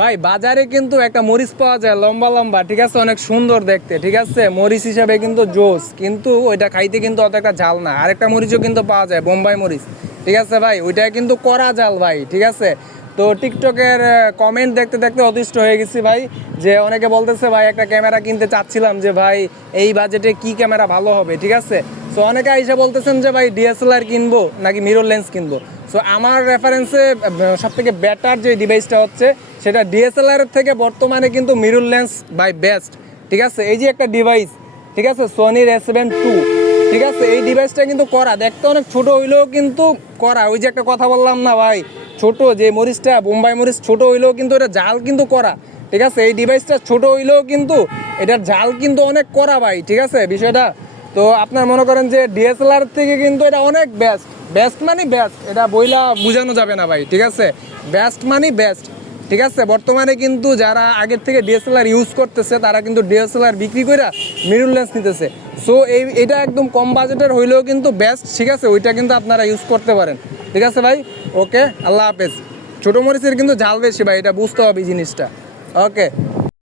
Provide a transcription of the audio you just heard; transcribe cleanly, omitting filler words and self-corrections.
ভাই বাজারে কিন্তু একটা মরিচ পাওয়া যায় লম্বা লম্বা, ঠিক আছে, অনেক সুন্দর দেখতে, ঠিক আছে, মরিচ হিসাবে কিন্তু জোস, কিন্তু ওইটা খাইতে কিন্তু অত একটা ঝাল না। আরেকটা মরিচও কিন্তু পাওয়া যায় বোম্বাই মরিচ, ঠিক আছে ভাই, ওইটা কিন্তু কড়া ঝাল ভাই, ঠিক আছে। তো টিকটকের কমেন্ট দেখতে দেখতে অতিষ্ঠ হয়ে গেছি ভাই, যে অনেকে বলতেছে ভাই একটা ক্যামেরা কিনতে চাচ্ছিলাম, যে ভাই এই বাজেটে কি ক্যামেরা ভালো হবে, ঠিক আছে। সো অনেকে আইসা বলতেছেন যে ভাই ডিএসএলআর কিনবো নাকি মিরর লেন্স কিনবো। সো আমার রেফারেন্সে সব থেকে বেটার যে ডিভাইসটা হচ্ছে সেটা ডিএসএলআর থেকে বর্তমানে কিন্তু মিরর লেন্স বাই বেস্ট, ঠিক আছে। এই যে একটা ডিভাইস, ঠিক আছে, সোনির S7 II, ঠিক আছে, এই ডিভাইসটা কিন্তু করা দেখতে অনেক ছোট হইলেও কিন্তু করা, ওই যে একটা কথা বললাম না ভাই, ছোট যে মরিচটা বোম্বাই মরিচ ছোট হইলেও কিন্তু এটা জাল কিন্তু করা, ঠিক আছে। এই ডিভাইসটা ছোট হইলেও কিন্তু এটার জাল কিন্তু অনেক করা ভাই, ঠিক আছে বিষয়টা। তো আপনার মনে করেন যে ডিএসএলআর থেকে কিন্তু এটা অনেক বেস্ট, বেস্ট মানে বেস্ট, এটা বইলা বোঝানো যাবে না ভাই, ঠিক আছে, বেস্ট মানে বেস্ট, ঠিক আছে। বর্তমানে কিন্তু যারা আগের থেকে ডিএসএলআর ইউজ করতেছে তারা কিন্তু ডিএসএলআর বিক্রি করে মিরর লেন্স নিতেছে। সো এটা একদম কম বাজেটের হইলেও কিন্তু বেস্ট, ঠিক আছে, ওইটা কিন্তু আপনারা ইউজ করতে পারেন, ঠিক আছে ভাই। ওকে, আল্লাহ হাফেজ। ছোটো মরিচের কিন্তু ঝাল বেশি ভাই, এটা বুঝতে হবে এই জিনিসটা। ওকে।